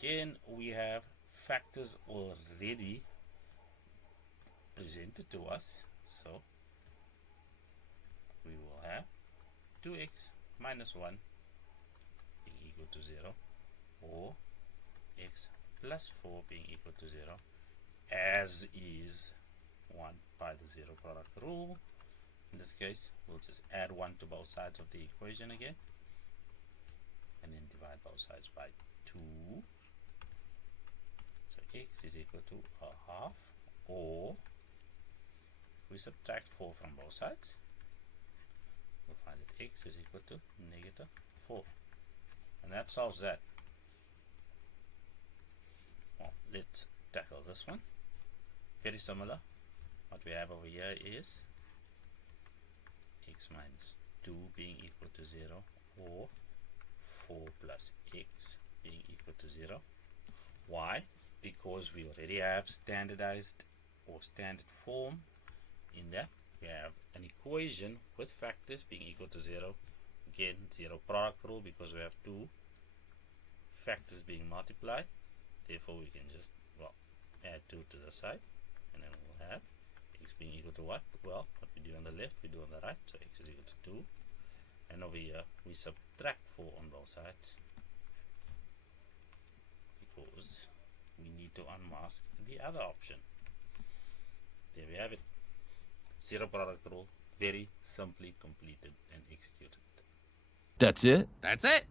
again we have factors already presented to us, so we will have 2x minus 1 being equal to 0, or x plus 4 being equal to 0, as is 1 by the zero product rule. In this case, we'll just add 1 to both sides of the equation again, and then divide both sides by 2. So x is equal to a half, or we subtract 4 from both sides, we'll find that x is equal to negative 4. And that solves that. Well, let's tackle this one. Very similar. What we have over here is x minus 2 being equal to 0, or 4 plus x being equal to 0. Why? Because we already have standardized or standard form in that. We have an equation with factors being equal to 0. Again, zero product rule, because we have two factors being multiplied. Therefore, we can just, well, add 2 to the side, and then we'll have x being equal to what? Well, what we do on the left, we do on the right. So x is equal to 2. And over here, we subtract 4 on both sides, because we need to unmask the other option. There we have it. Zero product rule, very simply completed and executed. That's it? That's it.